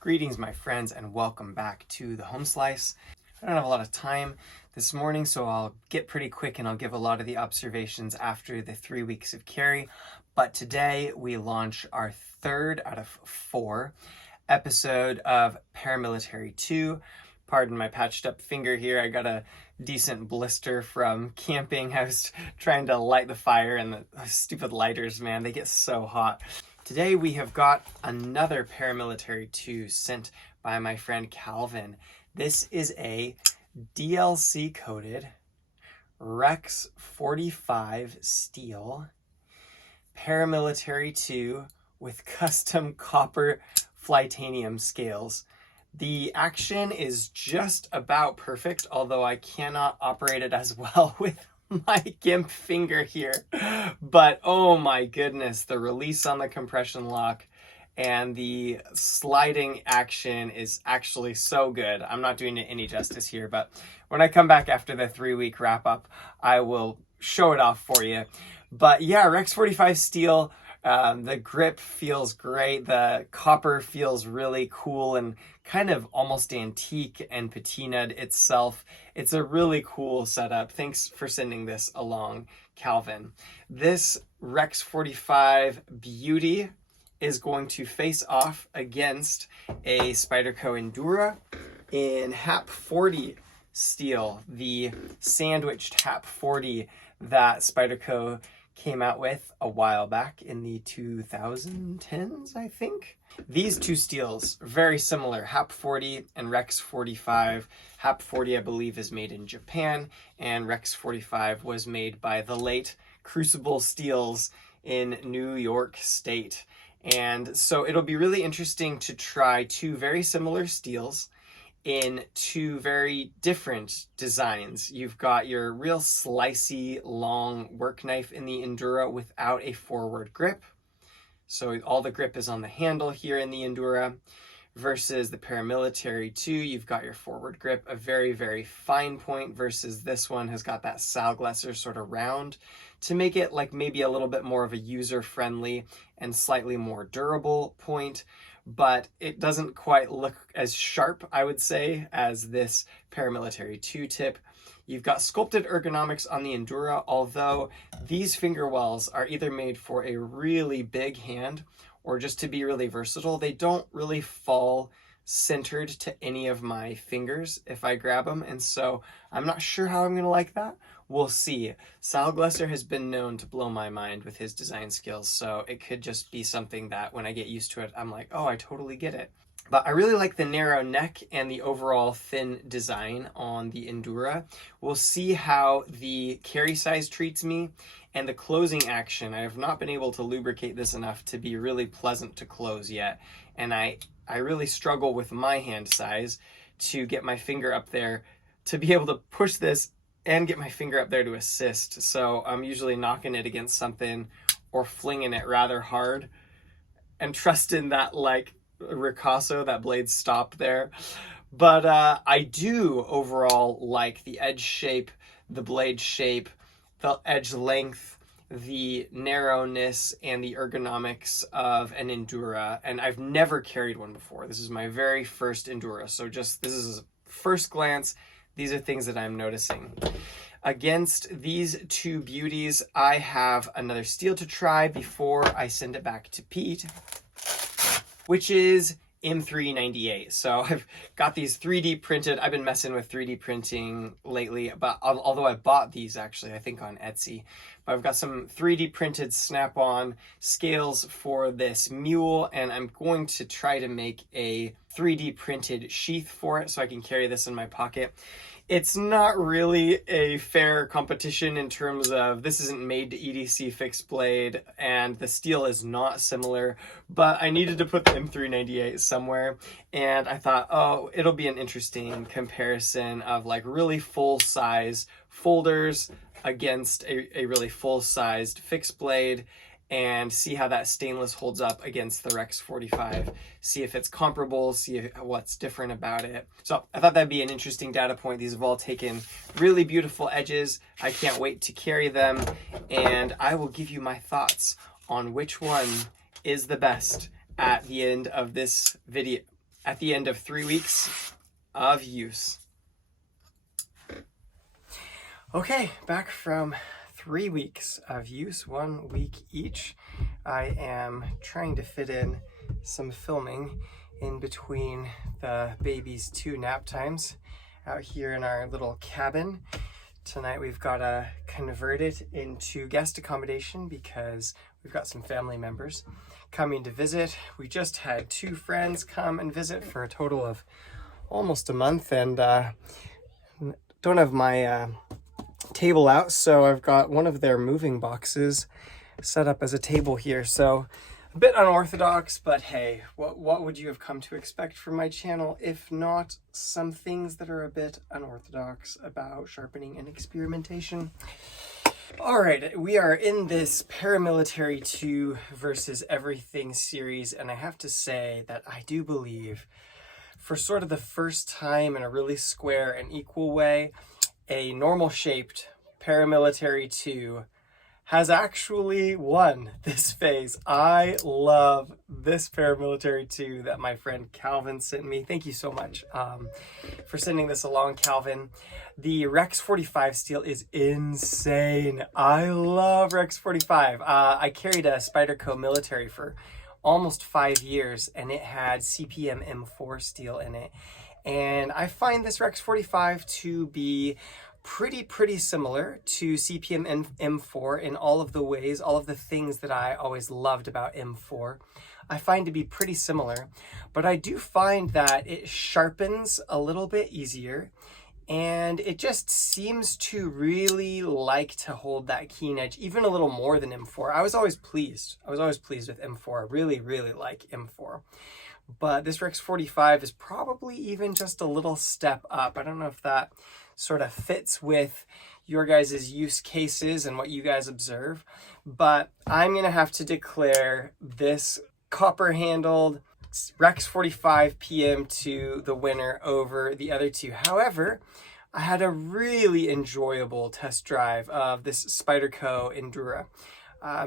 Greetings, my friends, and welcome back to the Home Slice. I don't have a lot of time this morning, so I'll get pretty quick and I'll give a lot of the observations after the 3 weeks of carry. But today we launch our third out of 4 episode of ParaMilitary 2. Pardon my patched up finger here. I got a decent blister from camping. I was trying to light the fire and the stupid lighters, man, they get so hot. Today we have got another ParaMilitary 2 sent by my friend Calvin. This is a DLC coated Rex45 Steel ParaMilitary 2 with custom copper flytanium scales. The action is just about perfect, although I cannot operate it as well with my gimp finger here. But oh my goodness, the release on the compression lock and the sliding action is actually so good. I'm not doing it any justice here, but when I come back after the 3-week wrap up, I will show it off for you. But yeah, Rex45 Steel, the grip feels great. The copper feels really cool and kind of almost antique and patinaed itself. It's a really cool setup. Thanks for sending this along, Calvin. This Rex45 beauty is going to face off against a Spyderco Endura in HAP 40 steel, the sandwiched HAP 40 that Spyderco came out with a while back in the 2010s, I think. These two steels, very similar, HAP 40 and Rex 45. HAP 40, I believe, is made in Japan, and Rex 45 was made by the late Crucible Steels in New York State. And so it'll be really interesting to try two very similar steels in two very different designs. You've got your real slicey long work knife in the Endura without a forward grip. So all the grip is on the handle here in the Endura, versus the ParaMilitary 2, you've got your forward grip, a very, very fine point, versus this one has got that Salglesser sort of round to make it like maybe a little bit more of a user-friendly and slightly more durable point. But it doesn't quite look as sharp, I would say, as this ParaMilitary 2 tip. You've got sculpted ergonomics on the Endura, although these finger wells are either made for a really big hand or just to be really versatile. They don't really fall centered to any of my fingers if I grab them, and so I'm not sure how I'm gonna like that. We'll see. Salglesser has been known to blow my mind with his design skills, so it could just be something that when I get used to it, I'm like, oh, I totally get it. But I really like the narrow neck and the overall thin design on the Endura. We'll see how the carry size treats me, and the closing action. I have not been able to lubricate this enough to be really pleasant to close yet, and I really struggle with my hand size to get my finger up there to be able to push this and get my finger up there to assist. So I'm usually knocking it against something or flinging it rather hard and trusting that like ricasso, that blade stop there. But I do overall like the edge shape, the blade shape, the edge length, the narrowness, and the ergonomics of an Endura. And I've never carried one before. This is my very first Endura. So just, this is a first glance. These are things that I'm noticing. Against these two beauties, I have another steel to try before I send it back to Pete, which is M398. So I've got these 3D printed. I've been messing with 3D printing lately, but although I bought these actually, I think on Etsy, but I've got some 3D printed snap-on scales for this mule, and I'm going to try to make a 3D printed sheath for it so I can carry this in my pocket. It's not really a fair competition in terms of this isn't made to EDC fixed blade and the steel is not similar, but I needed to put the M398 somewhere, and I thought, oh, it'll be an interesting comparison of like really full size folders against a really full sized fixed blade, and see how that stainless holds up against the Rex 45, see if it's comparable, see what's different about it. So I thought that'd be an interesting data point. These have all taken really beautiful edges. I can't wait to carry them, and I will give you my thoughts on which one is the best at the end of this video. at the end of 3 weeks of use. Okay, back from 3 weeks of use, 1 week each. I am trying to fit in some filming in between the baby's 2 nap times out here in our little cabin. Tonight we've got to convert it into guest accommodation because we've got some family members coming to visit. We just had 2 friends come and visit for a total of almost a month, and don't have my table out, so I've got one of their moving boxes set up as a table here. So a bit unorthodox, but hey, what would you have come to expect from my channel if not some things that are a bit unorthodox about sharpening and experimentation? All right, we are in this ParaMilitary 2 VS Everything series, and I have to say that I do believe for sort of the first time in a really square and equal way, a normal shaped ParaMilitary 2 has actually won this phase. I love this ParaMilitary 2 that my friend Calvin sent me. Thank you so much for sending this along, Calvin. The Rex45 Steel is insane. I love Rex45. I carried a Spyderco Military for almost 5 years, and it had CPM M4 steel in it. And I find this Rex45 to be pretty similar to CPM M4 in all of the ways, all of the things that I always loved about M4. I find to be pretty similar, but I do find that it sharpens a little bit easier, and it just seems to really like to hold that keen edge even a little more than M4. I was always pleased with M4. I really like M4. But this Rex45 is probably even just a little step up. I don't know if that sort of fits with your guys' use cases and what you guys observe, but I'm gonna have to declare this copper-handled Rex45 PM2 the winner over the other 2. However, I had a really enjoyable test drive of this Spyderco Endura.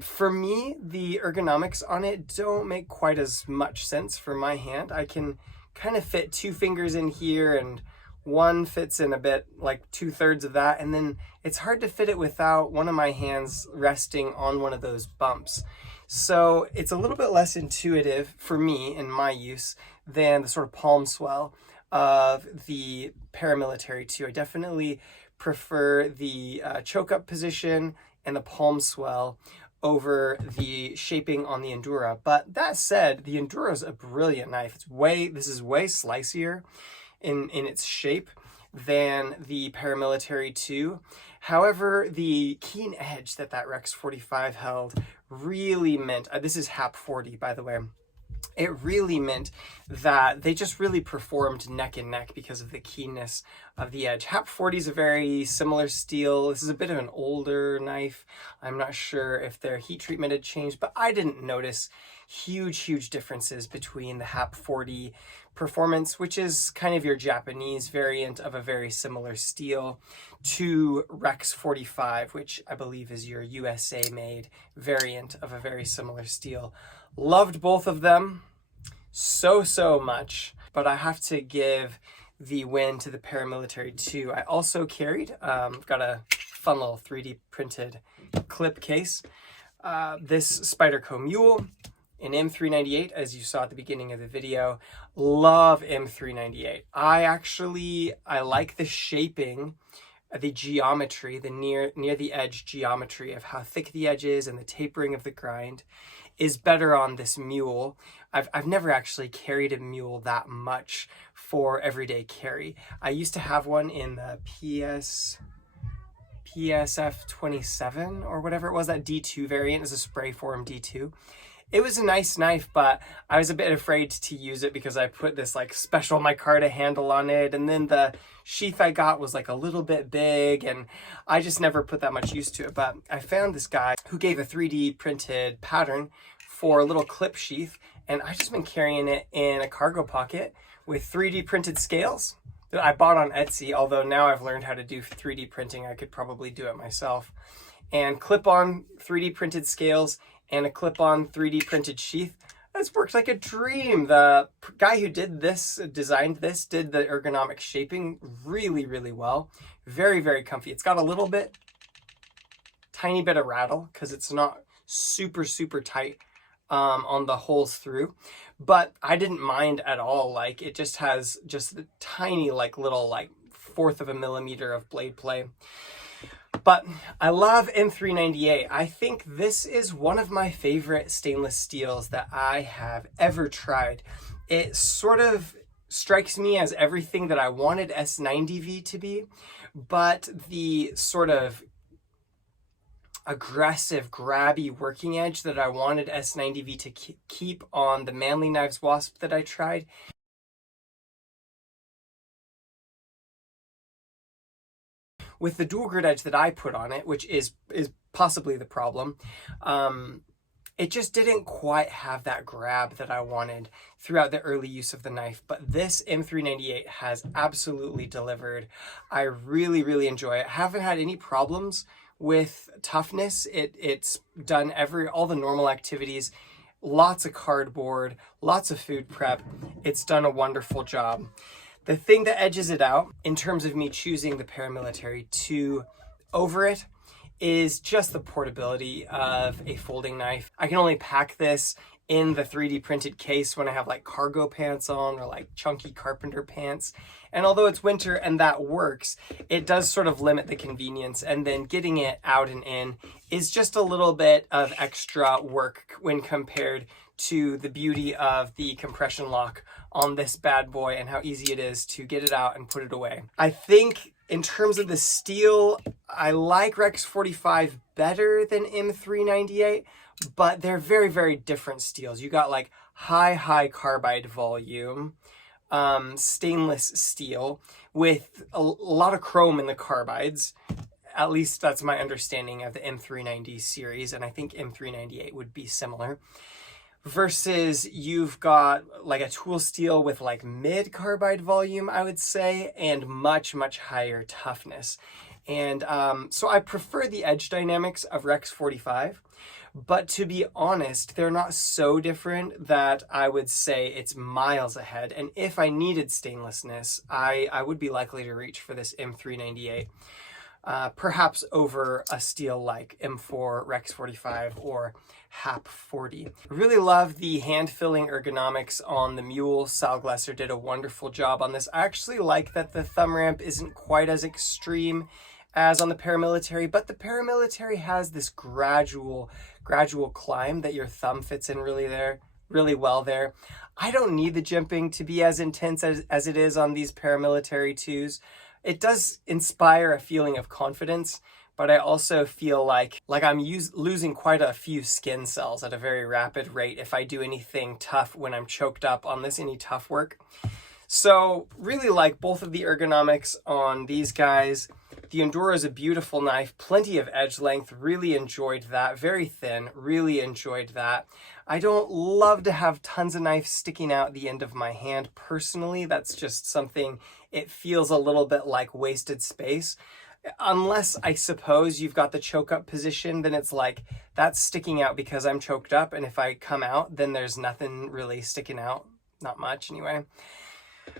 For me, the ergonomics on it don't make quite as much sense for my hand. I can kind of fit 2 fingers in here, and one fits in a bit, like 2/3 of that, and then it's hard to fit it without one of my hands resting on one of those bumps. So it's a little bit less intuitive for me in my use than the sort of palm swell of the ParaMilitary 2. I definitely prefer the choke up position and the palm swell over the shaping on the Endura. But that said, the Endura is a brilliant knife. This is way sliceier in its shape than the ParaMilitary 2. However, the keen edge that Rex45 held really meant, this is HAP 40 by the way, it really meant that they just really performed neck and neck because of the keenness of the edge. HAP 40 is a very similar steel. This is a bit of an older knife. I'm not sure if their heat treatment had changed, but I didn't notice huge differences between the HAP 40 performance, which is kind of your Japanese variant of a very similar steel, to Rex45, which I believe is your USA made variant of a very similar steel. Loved both of them so much, but I have to give the win to the ParaMilitary 2. I also carried, got a fun little 3D printed clip case. This Spyderco Mule, an M398, as you saw at the beginning of the video. Love M398. I like the shaping, the geometry, the near the edge geometry of how thick the edge is and the tapering of the grind is better on this Mule. I've never actually carried a Mule that much for everyday carry. I used to have one in the PSF 27 or whatever it was, that D2 variant is a spray form D2. It was a nice knife, but I was a bit afraid to use it because I put this like special micarta handle on it, and then the sheath I got was like a little bit big, and I just never put that much use to it. But I found this guy who gave a 3D printed pattern for a little clip sheath, and I've just been carrying it in a cargo pocket with 3D printed scales that I bought on Etsy, although now I've learned how to do 3D printing, I could probably do it myself. And clip-on 3D printed scales and a clip-on 3D printed sheath. This works like a dream. The guy who did this, designed this, did the ergonomic shaping really, really well. Very, very comfy. It's got a little bit, tiny bit of rattle because it's not super, super tight on the holes through, but I didn't mind at all. Like, it just has just the tiny, like, little, like, 1/4 of a millimeter of blade play. But I love M398. I think this is one of my favorite stainless steels that I have ever tried. It sort of strikes me as everything that I wanted S90V to be, but the sort of aggressive, grabby working edge that I wanted S90V to keep on the Manly Knives Wasp that I tried. With the dual grit edge that I put on it, which is possibly the problem, it just didn't quite have that grab that I wanted throughout the early use of the knife. But this M398 has absolutely delivered. I really, really enjoy it. Haven't had any problems with toughness. It's done all the normal activities, lots of cardboard, lots of food prep. It's done a wonderful job. The thing that edges it out in terms of me choosing the ParaMilitary 2 over it is just the portability of a folding knife. I can only pack this in the 3D printed case when I have like cargo pants on or like chunky carpenter pants. And although it's winter and that works, it does sort of limit the convenience, and then getting it out and in is just a little bit of extra work when compared to the beauty of the compression lock on this bad boy and how easy it is to get it out and put it away. I think in terms of the steel, I like Rex45 better than M398, but they're very, very different steels. You got like high carbide volume, stainless steel with a lot of chrome in the carbides. At least that's my understanding of the M390 series, and I think M398 would be similar. Versus you've got like a tool steel with like mid carbide volume, I would say, and much higher toughness. And so I prefer the edge dynamics of Rex45, but to be honest, they're not so different that I would say it's miles ahead. And if I needed stainlessness, I would be likely to reach for this M398. Perhaps over a steel like M4 Rex45 or HAP 40. I really love the hand-filling ergonomics on the Mule. Sal Glesser did a wonderful job on this. I actually like that the thumb ramp isn't quite as extreme as on the ParaMilitary, but the ParaMilitary has this gradual climb that your thumb fits in really well there. I don't need the jimping to be as intense as it is on these ParaMilitary 2s. It does inspire a feeling of confidence, but I also feel like I'm losing quite a few skin cells at a very rapid rate if I do anything tough when I'm choked up on this, any tough work. So really like both of the ergonomics on these guys. The Endura is a beautiful knife, plenty of edge length, really enjoyed that. Very thin, really enjoyed that. I don't love to have tons of knives sticking out the end of my hand personally. That's just something, it feels a little bit like wasted space. Unless I suppose you've got the choke up position, then it's like that's sticking out because I'm choked up, and if I come out, then there's nothing really sticking out. Not much anyway.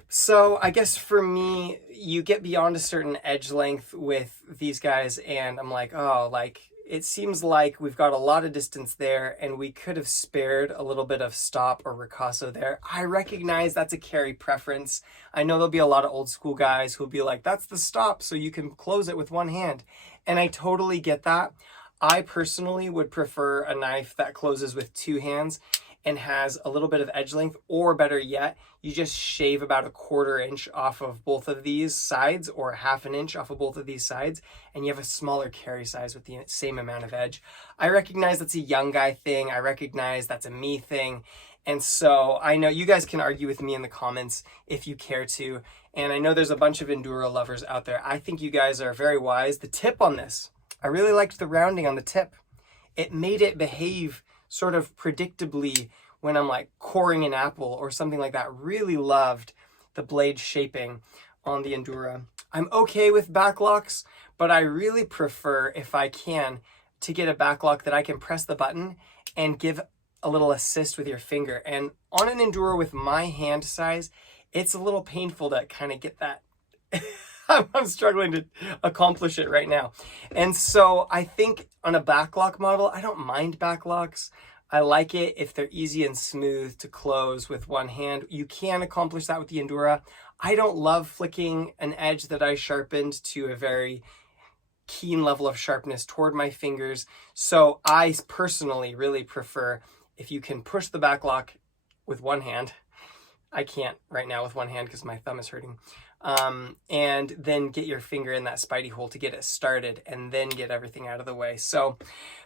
So I guess for me, you get beyond a certain edge length with these guys and I'm like, oh, like it seems like we've got a lot of distance there and we could have spared a little bit of stop or ricasso there. I recognize that's a carry preference. I know there'll be a lot of old school guys who'll be like, that's the stop so you can close it with one hand. And I totally get that. I personally would prefer a knife that closes with two hands and has a little bit of edge length, or better yet, you just shave about 1/4 inch off of both of these sides or 1/2 inch off of both of these sides, and you have a smaller carry size with the same amount of edge. I recognize that's a young guy thing. I recognize that's a me thing. And so I know you guys can argue with me in the comments if you care to. And I know there's a bunch of Enduro lovers out there. I think you guys are very wise. The tip on this, I really liked the rounding on the tip. It made it behave sort of predictably when I'm like coring an apple or something like that. Really loved the blade shaping on the Endura. I'm okay with backlocks, but I really prefer, if I can, to get a backlock that I can press the button and give a little assist with your finger. And on an Enduro with my hand size, it's a little painful to kind of get that. I'm struggling to accomplish it right now. And so I think on a backlock model, I don't mind backlocks. I like it if they're easy and smooth to close with one hand. You can accomplish that with the Endura. I don't love flicking an edge that I sharpened to a very keen level of sharpness toward my fingers. So I personally really prefer if you can push the backlock with one hand. I can't right now with one hand because my thumb is hurting. And then get your finger in that Spidey hole to get it started and then get everything out of the way. So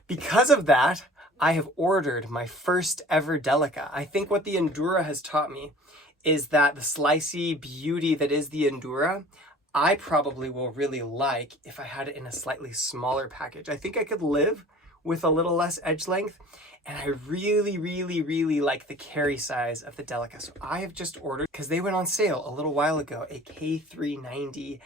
because of that, I have ordered my first ever Delica. I think what the Endura has taught me is that the slicey beauty that is the Endura, I probably will really like if I had it in a slightly smaller package. I think I could live with a little less edge length, and I really, really, really like the carry size of the Delica. So I have just ordered, because they went on sale a little while ago, a K390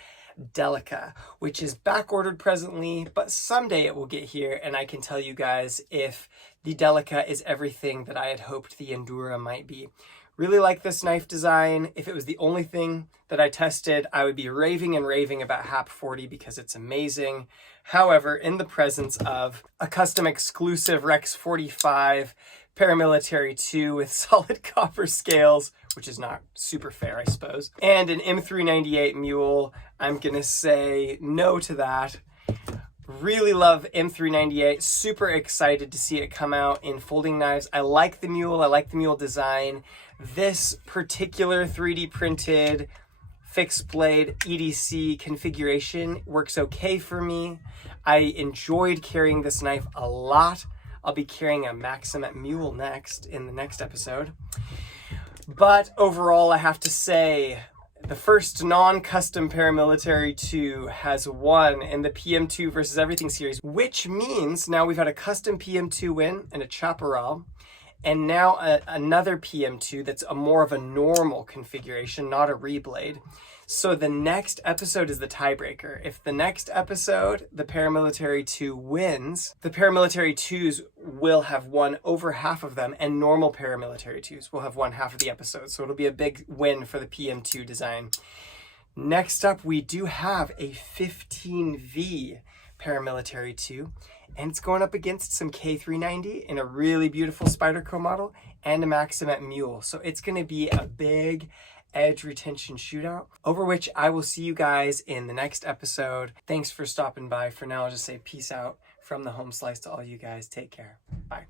Delica, which is back ordered presently, but someday it will get here, and I can tell you guys if the Delica is everything that I had hoped the Endura might be. Really like this knife design. If it was the only thing that I tested, I would be raving and raving about HAP 40 because it's amazing. However, in the presence of a custom exclusive Rex45 ParaMilitary 2 with solid copper scales, which is not super fair, I suppose, and an M398 Mule, I'm gonna say no to that. Really love M398, super excited to see it come out in folding knives. I like the Mule, I like the Mule design. This particular 3D printed fixed blade EDC configuration works okay for me. I enjoyed carrying this knife a lot. I'll be carrying a Maximate Mule next in the next episode. But overall, I have to say, the first non-custom ParaMilitary 2 has won in the PM2 VS Everything series, which means now we've had a custom PM2 win and a Chaparral, and now another PM2 that's more of a normal configuration, not a reblade. So the next episode is the tiebreaker. If the next episode, the ParaMilitary 2 wins, the ParaMilitary 2s will have won over half of them, and normal ParaMilitary 2s will have won half of the episodes. So it'll be a big win for the PM2 design. Next up, we do have a 15V ParaMilitary 2, and it's going up against some K390 in a really beautiful Spyderco model and a Maximate Mule. So it's going to be a big edge retention shootout, over which I will see you guys in the next episode. Thanks for stopping by. For now, I'll just say peace out from the home slice to all you guys. Take care. Bye.